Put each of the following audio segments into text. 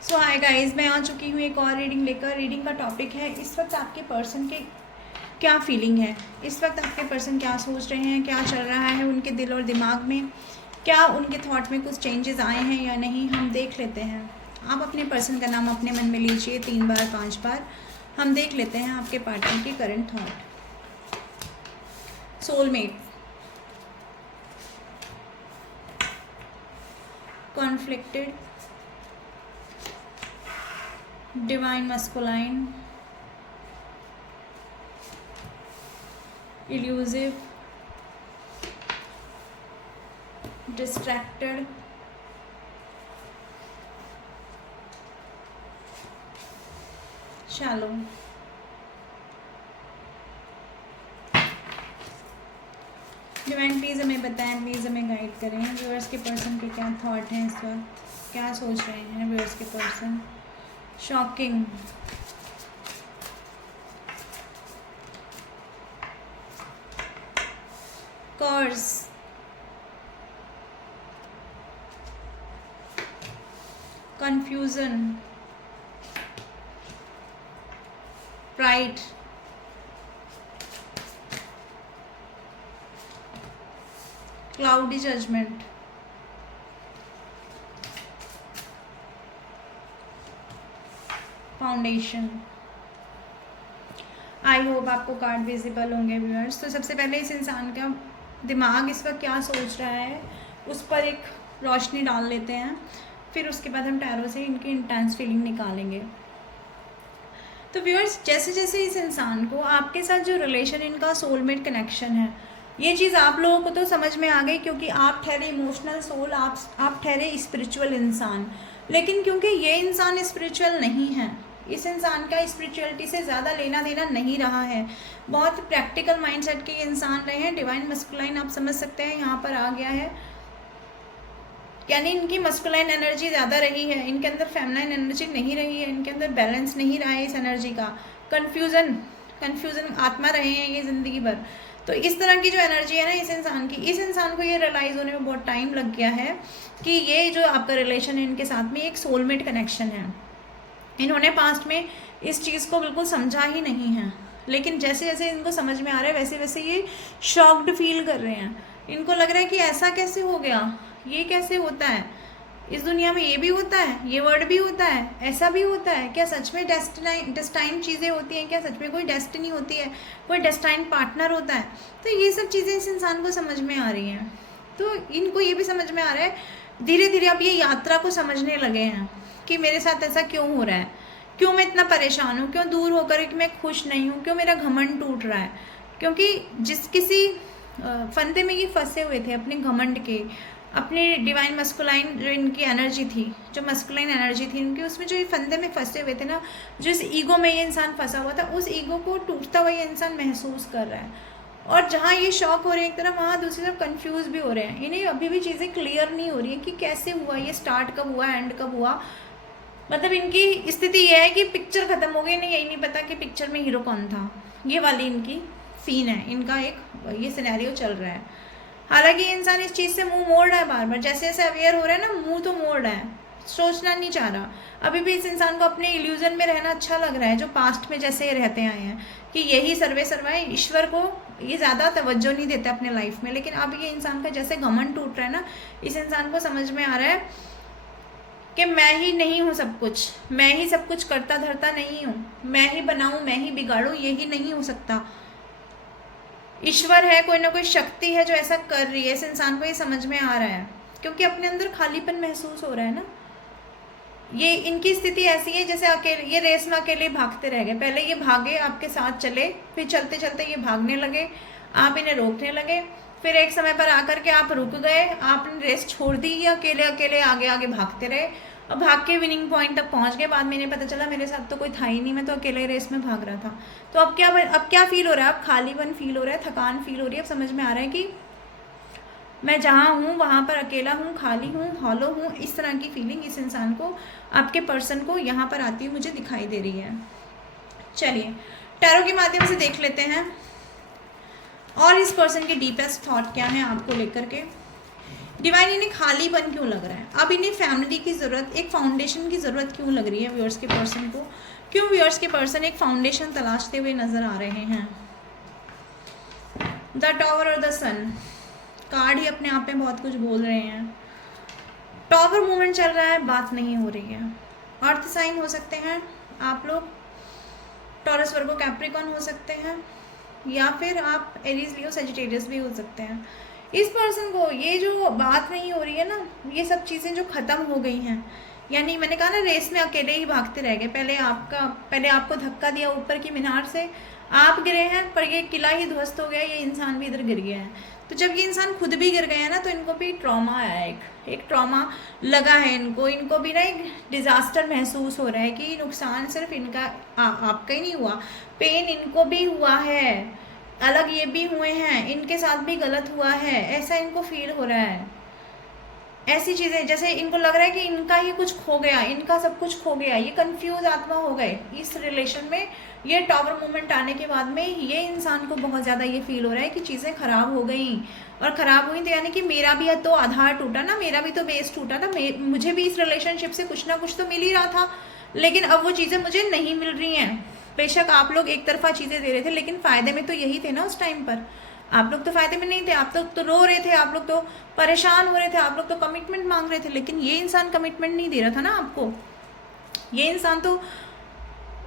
सो hi guys, मैं आ चुकी हूँ एक और रीडिंग लेकर। रीडिंग का टॉपिक है इस वक्त आपके पर्सन के क्या फीलिंग है, इस वक्त आपके पर्सन क्या सोच रहे हैं, क्या चल रहा है उनके दिल और दिमाग में, क्या उनके थॉट में कुछ चेंजेस आए हैं या नहीं, हम देख लेते हैं। आप अपने पर्सन का नाम अपने मन में लीजिए 3 बार 5 बार। हम देख लेते हैं आपके पार्टनर की current through. Soulmate, conflicted, divine masculine, elusive, distracted, shallow. Divine please हमें बताएं, प्लीज़ हमें गाइड करें। व्यूअर्स के पर्सन के क्या थॉट हैं इस वक्त, क्या सोच रहे हैं व्यूअर्स के person. Shocking, curse, confusion, pride, cloudy judgement, foundation. I hope आपको कार्ड विजिबल होंगे व्यूअर्स। तो सबसे पहले इस इंसान का दिमाग इस वक्त क्या सोच रहा है उस पर एक रोशनी डाल लेते हैं, फिर उसके बाद हम टैरो से इनकी इंटेंस फीलिंग निकालेंगे। तो व्यूअर्स, जैसे जैसे इस इंसान को आपके साथ जो रिलेशन, इनका सोलमेट कनेक्शन है, ये चीज़ आप लोगों को तो समझ में आ गई क्योंकि आप ठहरे इमोशनल सोल, आप ठहरे स्पिरिचुअल इंसान। लेकिन क्योंकि ये इंसान स्पिरिचुअल नहीं है, इस इंसान का स्पिरिचुअलिटी से ज़्यादा लेना देना नहीं रहा है, बहुत प्रैक्टिकल माइंडसेट के इंसान रहे हैं। डिवाइन मस्कुलाइन आप समझ सकते हैं यहाँ पर आ गया है, यानी इनकी मस्कुलाइन एनर्जी ज़्यादा रही है, इनके अंदर फेमिनाइन एनर्जी नहीं रही है, इनके अंदर बैलेंस नहीं रहा है इस एनर्जी का। कन्फ्यूज़न आत्मा रहे हैं ये ज़िंदगी भर। तो इस तरह की जो एनर्जी है ना इस इंसान की, इस इंसान को ये रियलाइज़ होने में बहुत टाइम लग गया है कि ये जो आपका रिलेशन है इनके साथ में एक सोलमेट कनेक्शन है। इन्होंने पास्ट में इस चीज़ को बिल्कुल समझा ही नहीं है, लेकिन जैसे जैसे इनको समझ में आ रहा है वैसे वैसे ये शॉक्ड फील कर रहे हैं। इनको लग रहा है कि ऐसा कैसे हो गया, ये कैसे होता है, इस दुनिया में ये भी होता है, ये वर्ड भी होता है, ऐसा भी होता है क्या, सच में डेस्टाइन चीज़ें होती हैं क्या, सच में कोई डेस्टिनी होती है, कोई डेस्टाइन पार्टनर होता है। तो ये सब चीज़ें इस इंसान को समझ में आ रही हैं। तो इनको ये भी समझ में आ रहा है, धीरे धीरे अब ये यात्रा को समझने लगे हैं कि मेरे साथ ऐसा क्यों हो रहा है, क्यों मैं इतना परेशान हूँ, क्यों दूर होकर कि मैं खुश नहीं हूँ, क्यों मेरा घमंड टूट रहा है। क्योंकि जिस किसी फंदे में ये फंसे हुए थे अपने घमंड के, अपनी डिवाइन मस्कुलाइन जो इनकी एनर्जी थी, जो मस्कुलाइन एनर्जी थी इनकी, उसमें जो ये फंदे में फंसे हुए थे ना, जो इस ईगो में ये इंसान फंसा हुआ था, उस ईगो को टूटता हुआ ये इंसान महसूस कर रहा है। और जहाँ ये शॉक हो रहे हैं एक तरफ, वहाँ दूसरी तरफ कंफ्यूज भी हो रहे हैं। इन्हें अभी भी चीज़ें क्लियर नहीं हो रही है कि कैसे हुआ, ये स्टार्ट कब हुआ, एंड कब हुआ। मतलब इनकी स्थिति ये है कि पिक्चर खत्म हो गई, इन्हें यही नहीं पता कि पिक्चर में हीरो कौन था। ये वाली इनकी सीन है, इनका एक ये सिनेरियो चल रहा है। हालांकि इंसान इस चीज़ से मुंह मोड़ रहा है बार बार, जैसे जैसे अवेयर हो रहा है ना, मुंह तो मोड़ रहा है, सोचना नहीं चाह रहा। अभी भी इस इंसान को अपने इल्यूजन में रहना अच्छा लग रहा है, जो पास्ट में जैसे ये रहते आए हैं कि यही सर्वे सर्वा है। ईश्वर को ये ज़्यादा तवज्जो नहीं देता अपने लाइफ में। लेकिन अब ये इंसान का जैसे घमंड टूट रहा है ना, इस इंसान को समझ में आ रहा है कि मैं ही नहीं हूँ सब कुछ, मैं ही सब कुछ करता धरता नहीं हूँ, मैं ही बनाऊँ मैं ही बिगाड़ूँ, यही नहीं हो सकता। ईश्वर है, कोई ना कोई शक्ति है जो ऐसा कर रही है। इस इंसान को ये समझ में आ रहा है क्योंकि अपने अंदर खालीपन महसूस हो रहा है ना। ये इनकी स्थिति ऐसी है जैसे अकेले, ये रेस में अकेले भागते रह गए। पहले ये भागे, आपके साथ चले, फिर चलते चलते ये भागने लगे, आप इन्हें रोकने लगे, फिर एक समय पर आकर के आप रुक गए, आपने रेस छोड़ दी, ये अकेले अकेले आगे आगे भागते रहे और भाग के विनिंग पॉइंट तक पहुंच गए। बाद में इन्हें पता चला मेरे साथ तो कोई था ही नहीं, मैं तो अकेले रेस में भाग रहा था। तो अब क्या फील हो रहा है, अब खालीपन फील हो रहा है, थकान फील हो रही है। अब समझ में आ रहा है कि मैं जहाँ हूँ वहाँ पर अकेला हूँ, खाली हूँ, हॉलो हूँ। इस तरह की फीलिंग इस इंसान को, आपके पर्सन को यहाँ पर आती हुई मुझे दिखाई दे रही है। चलिए टैरो के माध्यम से देख लेते हैं और इस पर्सन की डीपेस्ट थॉट क्या है आपको लेकर के। डिवाइन इन्हें खालीपन क्यों लग रहा है, अब इन्हें फैमिली की ज़रूरत, एक फाउंडेशन की ज़रूरत क्यों लग रही है व्यूअर्स के पर्सन को, क्यों व्यूअर्स के पर्सन एक फाउंडेशन तलाशते हुए नज़र आ रहे हैं। द टॉवर और द सन कार्ड ही अपने आप में बहुत कुछ बोल रहे हैं। टॉवर मूवमेंट चल रहा है, बात नहीं हो रही है। अर्थ साइन हो सकते हैं आप लोग, टॉरस वर्गो कैप्रिकॉन हो सकते हैं, या फिर आप एरीज लियो सेजिटेरियस भी हो सकते हैं। इस पर्सन को ये जो बात नहीं हो रही है ना, ये सब चीज़ें जो ख़त्म हो गई हैं, यानी मैंने कहा ना रेस में अकेले ही भागते रह गए। पहले आपको धक्का दिया ऊपर की मीनार से, आप गिरे हैं, पर ये किला ही ध्वस्त हो गया, ये इंसान भी इधर गिर गया है। तो जब ये इंसान खुद भी गिर गए हैं ना, तो इनको भी ट्रॉमा आया है, एक ट्रॉमा लगा है इनको भी ना एक डिज़ास्टर महसूस हो रहा है कि नुकसान सिर्फ इनका आपका ही नहीं हुआ, पेन इनको भी हुआ है, अलग ये भी हुए हैं, इनके साथ भी गलत हुआ है, ऐसा इनको फील हो रहा है। ऐसी चीज़ें जैसे इनको लग रहा है कि इनका ही कुछ खो गया, इनका सब कुछ खो गया, ये कंफ्यूज आत्मा हो गए इस रिलेशन में। ये टॉवर मूवमेंट आने के बाद में ये इंसान को बहुत ज़्यादा ये फील हो रहा है कि चीज़ें ख़राब हो गई, और ख़राब हुई तो यानी कि मेरा भी तो आधार टूटा ना, मेरा भी तो बेस टूटा ना, मुझे भी इस रिलेशनशिप से कुछ ना कुछ तो मिल ही रहा था, लेकिन अब वो चीज़ें मुझे नहीं मिल रही हैं। बेशक आप लोग एक तरफा चीज़ें दे रहे थे, लेकिन फ़ायदे में तो यही थे ना उस टाइम पर, आप लोग तो फ़ायदे में नहीं थे, आप लोग तो रो रहे थे, आप लोग तो परेशान हो रहे थे, आप लोग तो कमिटमेंट मांग रहे थे, लेकिन ये इंसान कमिटमेंट नहीं दे रहा था ना आपको, ये इंसान तो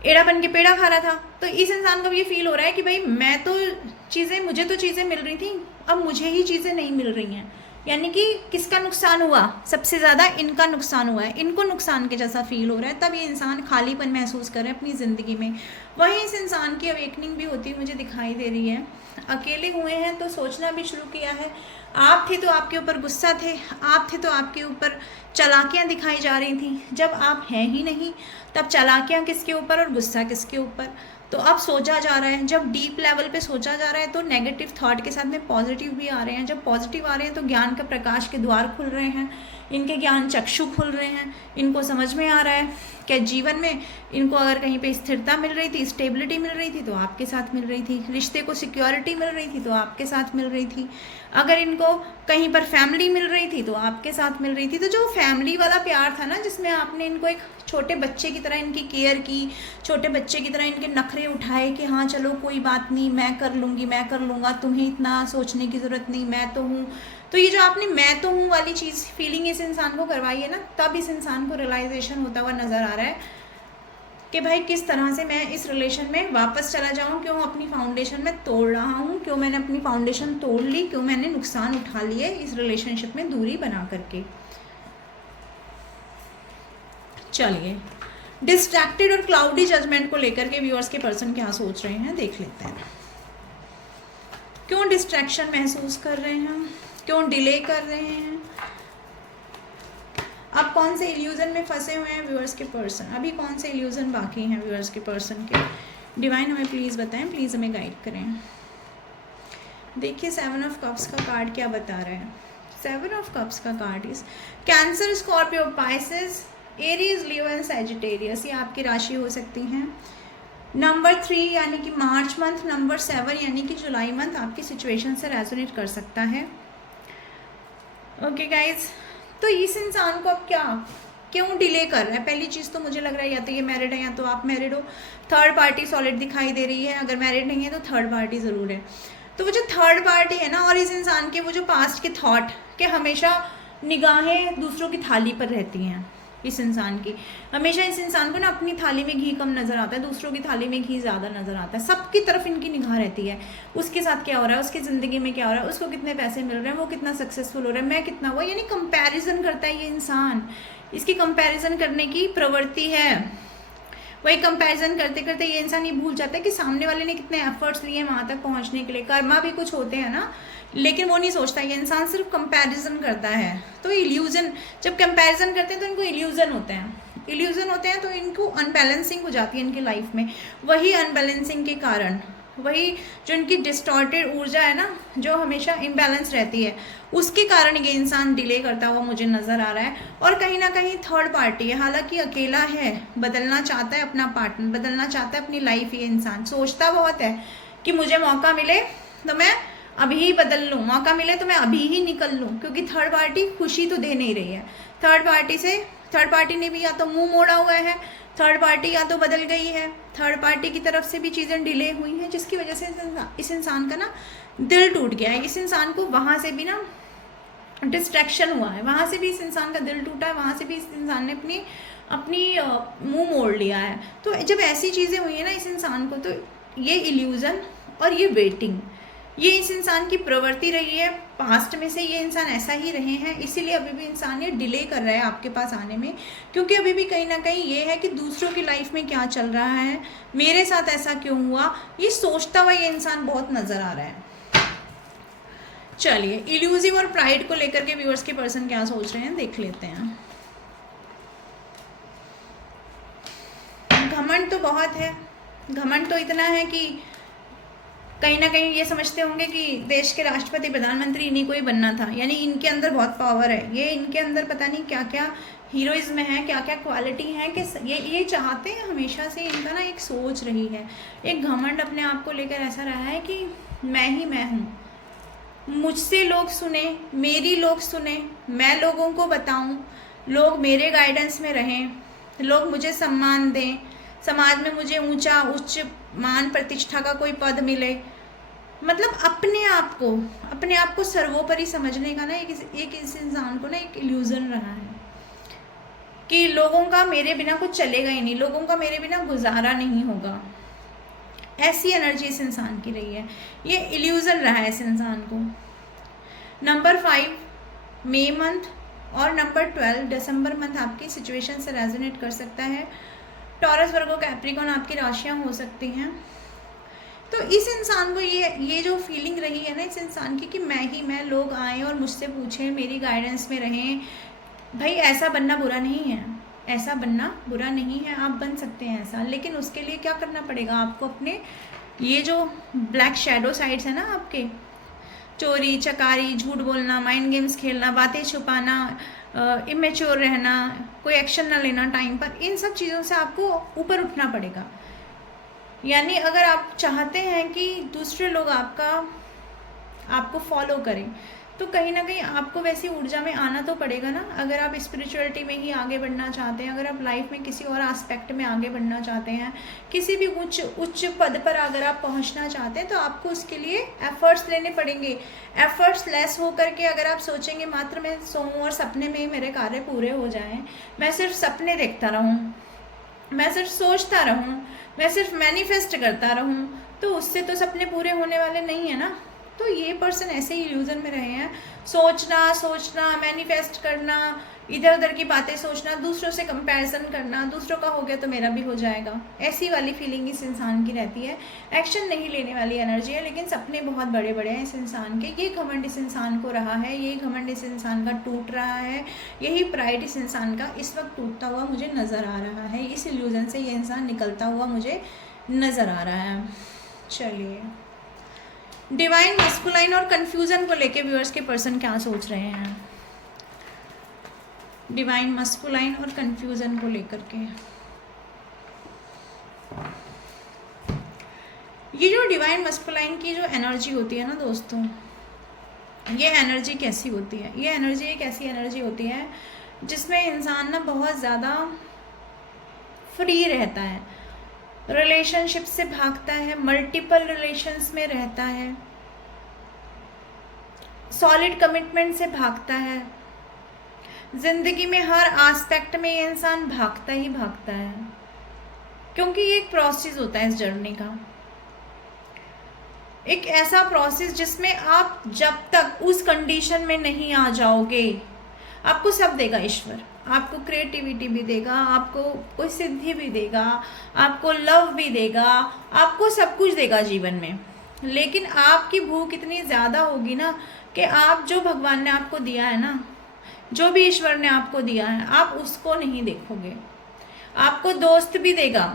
एड़ा बन के पेड़ा खा रहा था। तो इस इंसान को ये फील हो रहा है कि भाई मुझे तो चीज़ें मिल रही थी, अब मुझे ही चीज़ें नहीं मिल रही हैं, यानी कि किसका नुकसान हुआ, सबसे ज़्यादा इनका नुकसान हुआ है, इनको नुकसान के जैसा फील हो रहा है। तब ये इंसान खालीपन महसूस कर रहे हैं अपनी ज़िंदगी में। वहीं इस इंसान की अवेकनिंग भी होती मुझे दिखाई दे रही है। अकेले हुए हैं तो सोचना भी शुरू किया है, आप थे तो आपके ऊपर गुस्सा थे, आप थे तो आपके ऊपर चालाकियाँ दिखाई जा रही थी, जब आप हैं ही नहीं तब चालाकियाँ किसके ऊपर और गुस्सा किसके ऊपर। तो अब सोचा जा रहा है, जब डीप लेवल पे सोचा जा रहा है तो नेगेटिव थॉट के साथ में पॉजिटिव भी आ रहे हैं, जब पॉजिटिव आ रहे हैं तो ज्ञान का प्रकाश के द्वार खुल रहे हैं, इनके ज्ञान चक्षु खुल रहे हैं, इनको समझ में आ रहा है कि जीवन में इनको अगर कहीं पे स्थिरता मिल रही थी, स्टेबिलिटी मिल रही थी तो आपके साथ मिल रही थी, रिश्ते को सिक्योरिटी मिल रही थी तो आपके साथ मिल रही थी, अगर इनको कहीं पर फैमिली मिल रही थी तो आपके साथ मिल रही थी। तो जो फैमिली वाला प्यार था ना, जिसमें आपने इनको एक छोटे बच्चे की तरह इनकी केयर की, छोटे बच्चे की तरह इनके नखरे उठाए कि हाँ चलो कोई बात नहीं, मैं कर लूँगी, मैं कर लूँगा, तुम्हें इतना सोचने की ज़रूरत नहीं, मैं तो हूँ। तो ये जो आपने मैं तो हूँ वाली चीज़ फीलिंग इस इंसान को करवाई है ना, तब इस इंसान को रियलाइजेशन होता हुआ नज़र आ रहा है कि भाई किस तरह से मैं इस रिलेशन में वापस चला जाऊँ, क्यों अपनी फाउंडेशन में तोड़ रहा हूँ, क्यों मैंने अपनी फाउंडेशन तोड़ ली, क्यों मैंने नुकसान उठा लिए इस रिलेशनशिप में दूरी बना करके। चलिए, डिस्ट्रैक्टेड और क्लाउडी जजमेंट को लेकर के व्यूअर्स के पर्सन क्या सोच रहे हैं देख लेते हैं। क्यों डिस्ट्रैक्शन महसूस कर रहे हैं, क्यों डिले कर रहे हैं, अब कौन से इल्यूजन में फंसे हुए हैं व्यूअर्स के पर्सन, अभी कौन से इल्यूजन बाकी हैं व्यूअर्स के पर्सन के। डिवाइन हमें प्लीज़ बताएं, प्लीज़ हमें गाइड करें। देखिए 7 ऑफ कप्स का कार्ड क्या बता रहा है। 7 ऑफ कप्स का card is cancer, Scorpio, Pisces, Aries, Leo and Sagittarius, ये आपकी राशि हो सकती हैं। नंबर 3 यानी कि मार्च मंथ, नंबर 7 यानी कि जुलाई मंथ आपकी सिचुएशन से रेजोनेट कर सकता है। ओके गाइज, तो इस इंसान को अब क्यों डिले कर रहा है। पहली चीज़ तो मुझे लग रहा है या तो ये मैरिड है या तो आप मैरिड हो, थर्ड पार्टी सॉलिड दिखाई दे रही है, अगर मैरिड नहीं है तो थर्ड पार्टी ज़रूर है। तो वो जो थर्ड पार्टी है ना, और इस इंसान के वो जो पास्ट के थॉट के हमेशा निगाहें दूसरों की थाली पर रहती हैं, इस इंसान की हमेशा, इस इंसान को ना अपनी थाली में घी कम नज़र आता है, दूसरों की थाली में घी ज़्यादा नज़र आता है, सबकी तरफ इनकी निगाह रहती है, उसके साथ क्या हो रहा है, उसकी ज़िंदगी में क्या हो रहा है, उसको कितने पैसे मिल रहे हैं, वो कितना सक्सेसफुल हो रहा है, मैं कितना हुआ, यानी कंपैरिजन करता है ये इंसान, इसकी कंपैरिजन करने की प्रवृत्ति है। वही कंपैरिजन करते करते ये इंसान ये भूल जाता है कि सामने वाले ने कितने एफर्ट्स लिए वहाँ तक पहुँचने के लिए, कर्मा भी कुछ होते हैं ना, लेकिन वो नहीं सोचता, ये इंसान सिर्फ कंपैरिजन करता है। तो इल्यूजन, जब कंपैरिजन करते हैं तो इनको इल्यूजन होते हैं, तो इनको अनबैलेंसिंग हो जाती है इनकी लाइफ में। वही अनबैलेंसिंग के कारण, वही जो इनकी डिस्टॉर्टेड ऊर्जा है ना, जो हमेशा इम्बैलेंस रहती है, उसके कारण ये इंसान डिले करता हुआ मुझे नज़र आ रहा है। और कहीं ना कहीं थर्ड पार्टी है, हालांकि अकेला है, बदलना चाहता है अपना पार्टनर, बदलना चाहता है अपनी लाइफ। ये इंसान सोचता बहुत है कि मुझे मौका मिले तो मैं अभी बदल लूँ, मौका मिले तो मैं अभी ही निकल लूँ, क्योंकि थर्ड पार्टी खुशी तो दे नहीं रही है। थर्ड पार्टी ने भी या तो मुंह मोड़ा हुआ है, थर्ड पार्टी या तो बदल गई है, थर्ड पार्टी की तरफ से भी चीज़ें डिले हुई हैं, जिसकी वजह से इस इंसान का ना दिल टूट गया है। इस इंसान को वहाँ से भी ना डिस्ट्रैक्शन हुआ है, वहाँ से भी इस इंसान का दिल टूटा है, वहाँ से भी इस इंसान ने अपनी अपनी मुंह मोड़ लिया है। तो जब ऐसी चीज़ें हुई हैं ना इस इंसान को, तो ये इल्यूज़न और ये वेटिंग, ये इस इंसान की प्रवृत्ति रही है। पास्ट में से ये इंसान ऐसा ही रहे हैं, इसीलिए अभी भी इंसान ये डिले कर रहा है आपके पास आने में, क्योंकि अभी भी कहीं ना कहीं ये है कि दूसरों की लाइफ में क्या चल रहा है, मेरे साथ ऐसा क्यों हुआ, ये सोचता हुआ ये इंसान बहुत नज़र आ रहा है। चलिए, इल्यूसिव और प्राइड को लेकर के व्यूअर्स के पर्सन क्या सोच रहे हैं देख लेते हैं। घमंड तो बहुत है, घमंड तो इतना है कि कहीं ना कहीं ये समझते होंगे कि देश के राष्ट्रपति प्रधानमंत्री इन्हीं को ही बनना था, यानी इनके अंदर बहुत पावर है, ये इनके अंदर पता नहीं क्या क्या हीरोइज्म है, क्या क्या क्वालिटी है कि ये चाहते हैं हमेशा से, इनका ना एक सोच रही है, एक घमंड अपने आप को लेकर ऐसा रहा है कि मैं ही मैं हूँ, मुझसे लोग सुने, मेरी लोग सुने, मैं लोगों को बताऊं, लोग मेरे गाइडेंस में रहें, लोग मुझे सम्मान दें, समाज में मुझे उच्च मान प्रतिष्ठा का कोई पद मिले। मतलब अपने आप को सर्वोपरि समझने का ना एक इस इंसान को ना एक इल्यूजन रहा है कि लोगों का मेरे बिना कुछ चलेगा ही नहीं, लोगों का मेरे बिना गुजारा नहीं होगा। ऐसी एनर्जी इस इंसान की रही है, ये इल्यूजन रहा है इस इंसान को। नंबर 5 मई मंथ और नंबर 12 दिसंबर मंथ आपकी सिचुएशन से रेजोनेट कर सकता है। टॉरस, वर्गो, कैप्रिकॉर्न आपकी राशियां हो सकती हैं। तो इस इंसान को ये जो फीलिंग रही है ना इस इंसान की कि मैं लोग आएँ और मुझसे पूछें, मेरी गाइडेंस में रहें। भाई ऐसा बनना बुरा नहीं है, ऐसा बनना बुरा नहीं है, आप बन सकते हैं ऐसा, लेकिन उसके लिए क्या करना पड़ेगा आपको, अपने ये जो ब्लैक शैडो साइड्स है ना आपके, चोरी चकारी, झूठ बोलना, माइंड गेम्स खेलना, बातें छुपाना, इमेच्योर रहना, कोई एक्शन ना लेना टाइम पर, इन सब चीज़ों से आपको ऊपर उठना पड़ेगा। यानी अगर आप चाहते हैं कि दूसरे लोग आपको फॉलो करें, तो कहीं ना कहीं आपको वैसी ऊर्जा में आना तो पड़ेगा ना। अगर आप स्पिरिचुअलिटी में ही आगे बढ़ना चाहते हैं, अगर आप लाइफ में किसी और एस्पेक्ट में आगे बढ़ना चाहते हैं, किसी भी उच्च पद पर अगर आप पहुंचना चाहते हैं, तो आपको उसके लिए एफर्ट्स लेने पड़ेंगे। एफर्ट्स लेस हो करके अगर आप सोचेंगे मात्र मैं सोऊं और सपने में ही मेरे कार्य पूरे हो जाएं, मैं सिर्फ सपने देखता रहूं, मैं सिर्फ सोचता रहूं, मैं सिर्फ मैनिफेस्ट करता रहूं, तो उससे तो सपने पूरे होने वाले नहीं है ना। तो ये पर्सन ऐसे ही इल्यूजन में रहे हैं, सोचना, मैनिफेस्ट करना, इधर उधर की बातें सोचना, दूसरों से कंपैरिजन करना, दूसरों का हो गया तो मेरा भी हो जाएगा, ऐसी वाली फीलिंग इस इंसान की रहती है। एक्शन नहीं लेने वाली एनर्जी है, लेकिन सपने बहुत बड़े बड़े हैं इस इंसान के। ये घमंड इस इंसान को रहा है, ये घमंड इस इंसान का टूट रहा है, यही प्राइड इस इंसान का इस वक्त टूटता हुआ मुझे नज़र आ रहा है। इस इल्यूजन से ये इंसान निकलता हुआ मुझे नज़र आ रहा है। चलिए, डिवाइन मस्कुलाइन और कंफ्यूजन को लेके व्यूअर्स के पर्सन क्या सोच रहे हैं, डिवाइन मस्कुलाइन और कंफ्यूजन को लेकर के। ये जो डिवाइन मस्कुलाइन की जो एनर्जी होती है ना दोस्तों, ये एनर्जी कैसी होती है, ये एनर्जी एक ऐसी एनर्जी होती है जिसमें इंसान ना बहुत ज़्यादा फ्री रहता है, रिलेशनशिप से भागता है, मल्टीपल रिलेशंस में रहता है, सॉलिड कमिटमेंट से भागता है, जिंदगी में हर एस्पेक्ट में ये इंसान भागता ही भागता है, क्योंकि ये एक प्रोसेस होता है इस जर्नी का, एक ऐसा प्रोसेस जिसमें आप जब तक उस कंडीशन में नहीं आ जाओगे, आपको सब देगा ईश्वर, आपको क्रिएटिविटी भी देगा, आपको कोई सिद्धि भी देगा, आपको लव भी देगा, आपको सब कुछ देगा जीवन में। लेकिन आपकी भूख इतनी ज़्यादा होगी ना कि आप जो भगवान ने आपको दिया है ना, जो भी ईश्वर ने आपको दिया है, आप उसको नहीं देखोगे। आपको दोस्त भी देगा,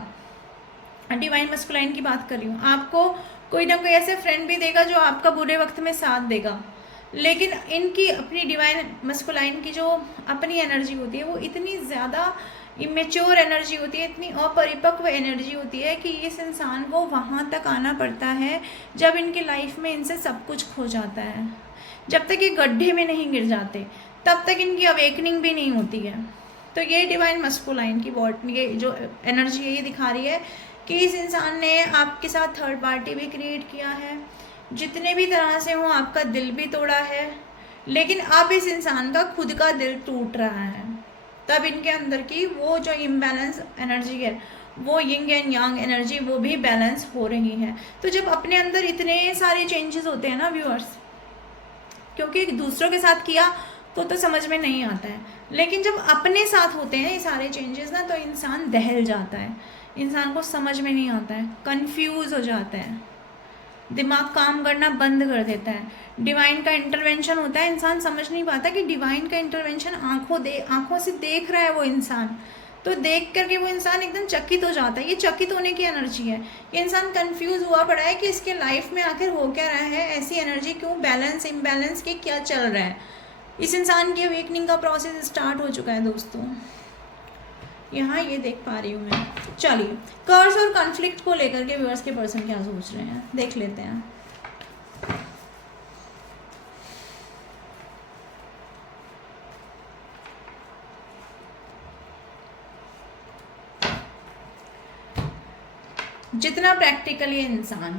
डिवाइन मस्कुलाइन की बात कर रही हूँ, आपको कोई ना कोई ऐसे फ्रेंड भी देगा जो आपका बुरे वक्त में साथ देगा, लेकिन इनकी अपनी डिवाइन मस्कुलाइन की जो अपनी एनर्जी होती है वो इतनी ज़्यादा इमेच्योर एनर्जी होती है, इतनी अपरिपक्व एनर्जी होती है कि इस इंसान को वहाँ तक आना पड़ता है जब इनकी लाइफ में इनसे सब कुछ खो जाता है। जब तक ये गड्ढे में नहीं गिर जाते तब तक इनकी अवेकनिंग भी नहीं होती है। तो ये डिवाइन मस्कुलाइन की ये जो एनर्जी है ये दिखा रही है कि इस इंसान ने आपके साथ थर्ड पार्टी भी क्रिएट किया है, जितने भी तरह से हो आपका दिल भी तोड़ा है, लेकिन अब इस इंसान का खुद का दिल टूट रहा है। तब इनके अंदर की वो जो इम्बैलेंस एनर्जी है, वो यिंग एंड यांग एनर्जी, वो भी बैलेंस हो रही है। तो जब अपने अंदर इतने सारे चेंजेस होते हैं ना व्यूअर्स, क्योंकि दूसरों के साथ किया तो समझ में नहीं आता है, लेकिन जब अपने साथ होते हैं ये सारे चेंजेस ना, तो इंसान दहल जाता है, इंसान को समझ में नहीं आता है, कंफ्यूज हो जाता है, दिमाग काम करना बंद कर देता है। डिवाइन का इंटरवेंशन होता है, इंसान समझ नहीं पाता कि डिवाइन का इंटरवेंशन आंखों से देख रहा है वो इंसान, तो देख करके वो इंसान एकदम चकित हो जाता है। ये चकित होने की एनर्जी है। ये इंसान कंफ्यूज हुआ पड़ा है कि इसके लाइफ में आखिर हो क्या रहा है, ऐसी एनर्जी क्यों, बैलेंस इम्बैलेंस के क्या चल रहा है। इस इंसान की अवेकनिंग का प्रोसेस स्टार्ट हो चुका है दोस्तों, यहाँ ये देख पा रही हूँ मैं। चलिए कर्ज और कॉन्फ्लिक्ट को लेकर के व्यूअर्स के पर्सन क्या सोच रहे हैं देख लेते हैं। जितना प्रैक्टिकल ये इंसान,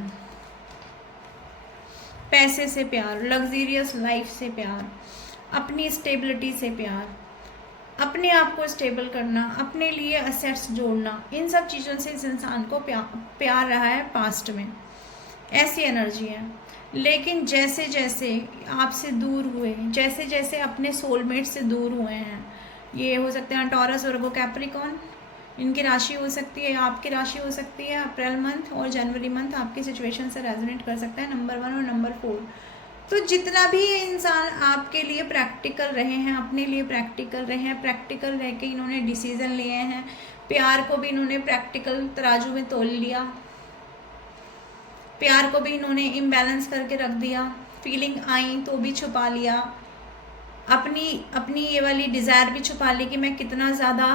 पैसे से प्यार, लग्जरियस लाइफ से प्यार, अपनी स्टेबिलिटी से प्यार, अपने आप को स्टेबल करना, अपने लिए असेट्स जोड़ना, इन सब चीज़ों से इस इंसान को प्यार रहा है पास्ट में, ऐसी एनर्जी है। लेकिन जैसे जैसे आपसे दूर हुए, जैसे जैसे अपने सोलमेट से दूर हुए हैं, ये हो सकते हैं टॉरस, वर्गो, कैप्रिकॉर्न, इनकी राशि हो सकती है, आपकी राशि हो सकती है। अप्रैल मंथ और जनवरी मंथ आपकी सिचुएशन से रेजोनेट कर सकता है, नंबर 1 और नंबर 4। तो जितना भी ये इंसान आपके लिए प्रैक्टिकल रहे हैं, अपने लिए प्रैक्टिकल रहे हैं, प्रैक्टिकल रह के इन्होंने डिसीजन लिए हैं, प्यार को भी इन्होंने प्रैक्टिकल तराजू में तोल लिया, प्यार को भी इन्होंने इम्बैलेंस करके रख दिया, फीलिंग आई तो भी छुपा लिया, अपनी ये वाली डिज़ायर भी छुपा ली कि मैं कितना ज़्यादा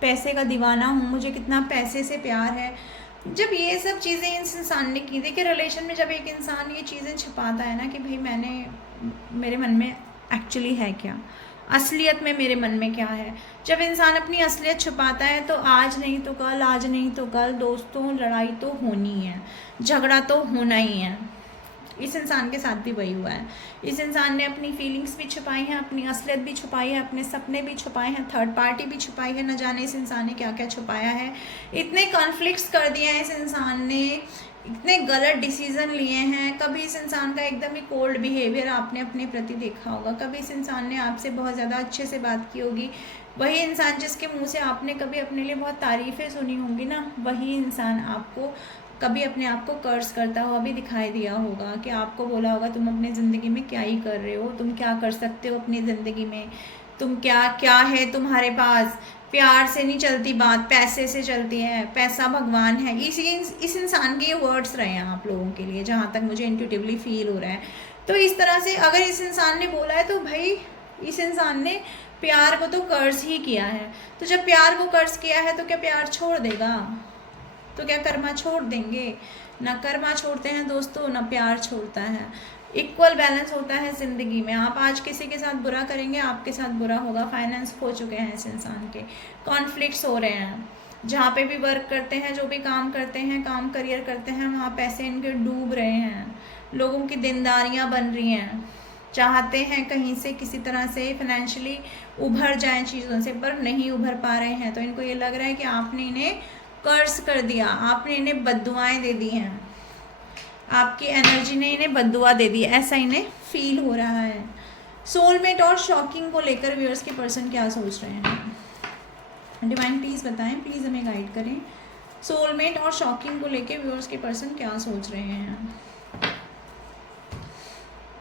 पैसे का दीवाना हूँ, मुझे कितना पैसे से प्यार है। जब ये सब चीज़ें इस इंसान ने की, देखिए रिलेशन में जब एक इंसान ये चीज़ें छिपाता है ना कि भाई मेरे मन में एक्चुअली है क्या, असलियत में मेरे मन में क्या है, जब इंसान अपनी असलियत छुपाता है तो आज नहीं तो कल, आज नहीं तो कल दोस्तों लड़ाई तो होनी है, झगड़ा तो होना ही है। इस इंसान के साथ भी वही हुआ है। इस इंसान ने अपनी फीलिंग्स भी छुपाई हैं, अपनी असलियत भी छुपाई है, अपने सपने भी छुपाए हैं, थर्ड पार्टी भी छुपाई है, न जाने इस इंसान ने क्या क्या छुपाया है। इतने कॉन्फ्लिक्ट्स कर दिए हैं इस इंसान ने, इतने गलत डिसीजन लिए हैं। कभी इस इंसान का एकदम ही कोल्ड बिहेवियर आपने अपने प्रति देखा होगा, कभी इस इंसान ने आपसे बहुत ज़्यादा अच्छे से बात की होगी। वही इंसान जिसके मुंह से आपने कभी अपने लिए बहुत तारीफ़ें सुनी होंगी ना, वही इंसान आपको कभी अपने आप को कर्ज करता हुआ भी दिखाई दिया होगा, कि आपको बोला होगा तुम अपनी ज़िंदगी में क्या ही कर रहे हो, तुम क्या कर सकते हो अपनी ज़िंदगी में, तुम क्या है तुम्हारे पास, प्यार से नहीं चलती बात, पैसे से चलती है, पैसा भगवान है। इस इंसान के ये वर्ड्स रहे हैं आप लोगों के लिए, जहाँ तक मुझे इंट्यूटिवली फील हो रहा है। तो इस तरह से अगर इस इंसान ने बोला है तो भाई इस इंसान ने प्यार को तो कर्ज ही किया है। तो जब प्यार को कर्ज किया है तो क्या प्यार छोड़ देगा, तो क्या कर्मा छोड़ देंगे? ना कर्मा छोड़ते हैं दोस्तों, ना प्यार छोड़ता है। इक्वल बैलेंस होता है ज़िंदगी में। आप आज किसी के साथ बुरा करेंगे, आपके साथ बुरा होगा। फाइनेंस खो चुके हैं इस इंसान के, कॉन्फ्लिक्ट्स हो रहे हैं, जहाँ पे भी वर्क करते हैं, जो भी काम करते हैं, काम करियर करते हैं, वहाँ पैसे इनके डूब रहे हैं, लोगों की देनदारियाँ बन रही हैं, चाहते हैं कहीं से किसी तरह से फाइनेंशियली उभर जाएं चीज़ों से, पर नहीं उभर पा रहे हैं। तो इनको ये लग रहा है कि आपने इन्हें कर्ज कर दिया, आपने इन्हें बद्दुआएं दे दी हैं, आपकी एनर्जी ने इन्हें बद्दुआ दे दी, ऐसा इन्हें फील हो रहा है। सोलमेट और शॉकिंग को लेकर व्यूअर्स के पर्सन क्या सोच रहे हैं, डिवाइन प्लीज़ बताएं, प्लीज़ हमें गाइड करें। सोलमेट और शॉकिंग को लेकर व्यूअर्स के पर्सन क्या सोच रहे हैं।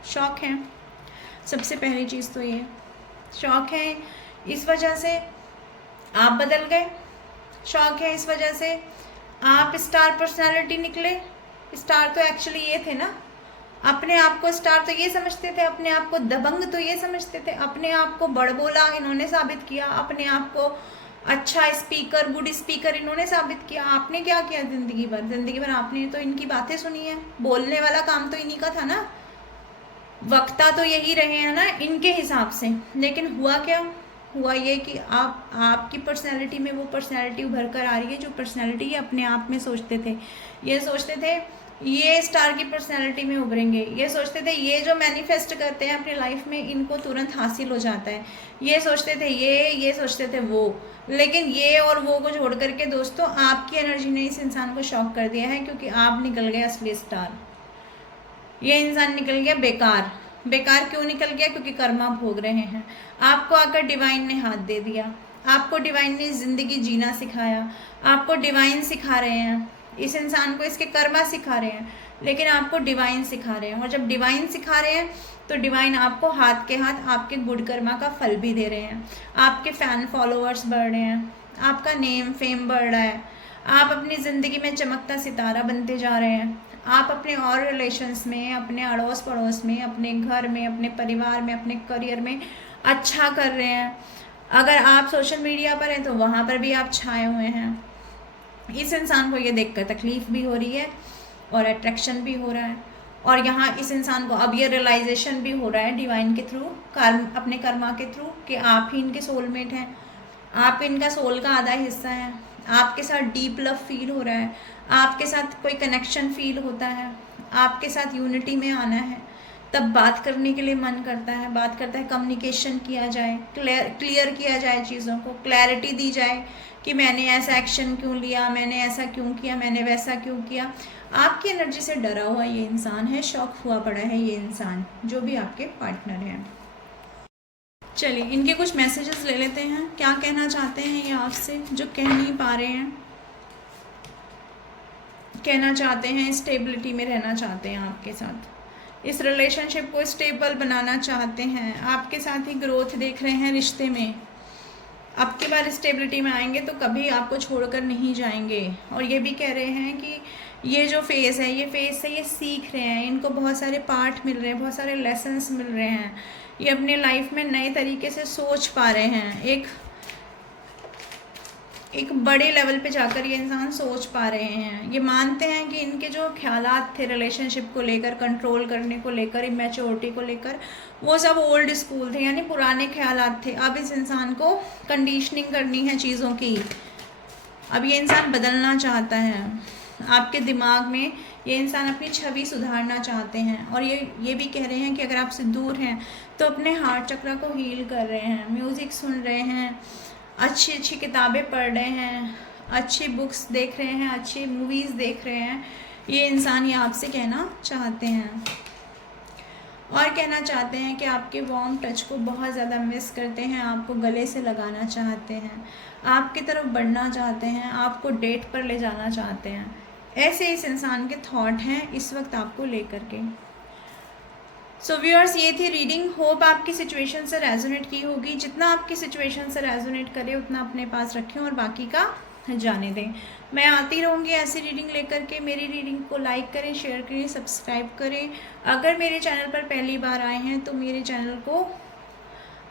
शॉक है, सबसे पहली चीज़ तो ये शॉक है, इस वजह से आप बदल गए। शॉक है इस वजह से आप स्टार पर्सनालिटी निकले। स्टार तो एक्चुअली ये थे ना, अपने आप को स्टार तो ये समझते थे, अपने आप को दबंग तो ये समझते थे, अपने आप को बड़बोला इन्होंने साबित किया, अपने आप को अच्छा स्पीकर, गुड स्पीकर इन्होंने साबित किया। आपने क्या किया ज़िंदगी भर? ज़िंदगी भर आपने तो इनकी बातें सुनी है, बोलने वाला काम तो इन्हीं का था ना, वक्ता तो यही रहे हैं ना इनके हिसाब से। लेकिन हुआ क्या? हुआ ये कि आपकी पर्सनैलिटी में वो पर्सनैलिटी उभर कर आ रही है जो पर्सनैलिटी ये अपने आप में सोचते थे। ये सोचते थे ये स्टार की पर्सनैलिटी में उभरेंगे, ये सोचते थे ये जो मैनिफेस्ट करते हैं अपनी लाइफ में इनको तुरंत हासिल हो जाता है, ये सोचते थे ये सोचते थे वो। लेकिन ये और वो को छोड़ करके दोस्तों आपकी एनर्जी ने इस इंसान को शॉक कर दिया है, क्योंकि आप निकल गए असली स्टार। ये इंसान निकल गया बेकार। बेकार क्यों निकल गया? क्योंकि कर्मा भोग रहे हैं। आपको आकर डिवाइन ने हाथ दे दिया, आपको डिवाइन ने ज़िंदगी जीना सिखाया, आपको डिवाइन सिखा रहे हैं, इस इंसान को इसके कर्मा सिखा रहे हैं, लेकिन आपको डिवाइन सिखा रहे हैं। और जब डिवाइन सिखा रहे हैं तो डिवाइन आपको हाथ के हाथ आपके गुड कर्मा का फल भी दे रहे हैं। आपके फ़ैन फॉलोअर्स बढ़ रहे हैं, आपका नेम फेम बढ़ रहा है, आप अपनी ज़िंदगी में चमकता सितारा बनते जा रहे हैं। आप अपने और रिलेशंस में, अपने अड़ोस पड़ोस में, अपने घर में, अपने परिवार में, अपने करियर में अच्छा कर रहे हैं। अगर आप सोशल मीडिया पर हैं तो वहाँ पर भी आप छाए हुए हैं। इस इंसान को ये देखकर तकलीफ़ भी हो रही है और अट्रैक्शन भी हो रहा है, और यहाँ इस इंसान को अब ये रियलाइजेशन भी हो रहा है डिवाइन के थ्रू, अपने कर्मा के थ्रू, कि आप ही इनके सोलमेट हैं, आप इनका सोल का आधा हिस्सा है। आपके साथ डीप लव फील हो रहा है, आपके साथ कोई कनेक्शन फील होता है, आपके साथ यूनिटी में आना है, तब बात करने के लिए मन करता है, बात करता है कम्युनिकेशन किया जाए, क्लियर किया जाए चीज़ों को, क्लैरिटी दी जाए कि मैंने ऐसा एक्शन क्यों लिया, मैंने ऐसा क्यों किया, मैंने वैसा क्यों किया। आपकी एनर्जी से डरा हुआ ये इंसान है, शॉक हुआ पड़ा है ये इंसान, जो भी आपके पार्टनर हैं। चलिए इनके कुछ मैसेजेस ले लेते हैं, क्या कहना चाहते हैं ये आपसे जो कह नहीं पा रहे हैं। कहना चाहते हैं स्टेबिलिटी में रहना चाहते हैं आपके साथ, इस रिलेशनशिप को स्टेबल बनाना चाहते हैं, आपके साथ ही ग्रोथ देख रहे हैं रिश्ते में। अब की बार स्टेबिलिटी में आएंगे तो कभी आपको छोड़कर नहीं जाएंगे। और ये भी कह रहे हैं कि ये जो फेज़ है, ये फेज़ से ये सीख रहे हैं, इनको बहुत सारे पार्ट मिल रहे हैं, बहुत सारे लेसन्स मिल रहे हैं, ये अपने लाइफ में नए तरीके से सोच पा रहे हैं, एक बड़े लेवल पे जाकर ये इंसान सोच पा रहे हैं। ये मानते हैं कि इनके जो ख्यालात थे रिलेशनशिप को लेकर, कंट्रोल करने को लेकर, इमेच्योरिटी को लेकर, वो सब ओल्ड स्कूल थे, यानी पुराने ख्यालात थे। अब इस इंसान को कंडीशनिंग करनी है चीज़ों की, अब ये इंसान बदलना चाहता है। आपके दिमाग में ये इंसान अपनी छवि सुधारना चाहते हैं, और ये भी कह रहे हैं कि अगर आपसे दूर हैं तो अपने हार्ट चक्र को हील कर रहे हैं, म्यूज़िक सुन रहे हैं, अच्छी अच्छी किताबें पढ़ रहे हैं, अच्छी बुक्स देख रहे हैं, अच्छी मूवीज़ देख रहे हैं। ये इंसान ये आपसे कहना चाहते हैं, और कहना चाहते हैं कि आपके वार्म टच को बहुत ज़्यादा मिस करते हैं, आपको गले से लगाना चाहते हैं, आपकी तरफ बढ़ना चाहते हैं, आपको डेट पर ले जाना चाहते हैं। ऐसे इस इंसान के थॉट हैं इस वक्त आपको लेकर के। सो व्यूअर्स, ये थी रीडिंग। होप आपकी सिचुएशन से रेजोनेट की होगी। जितना आपकी सिचुएशन से रेजोनेट करे उतना अपने पास रखें और बाकी का जाने दें। मैं आती रहूँगी ऐसी रीडिंग लेकर के। मेरी रीडिंग को लाइक करें, शेयर करें, सब्सक्राइब करें। अगर मेरे चैनल पर पहली बार आए हैं तो मेरे चैनल को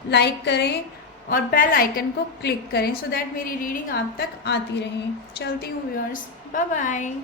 लाइक करें और बेल आइकन को क्लिक करें, सो दैट मेरी रीडिंग आप तक आती रहे। चलती हूँ व्यूअर्स, बाय बाय।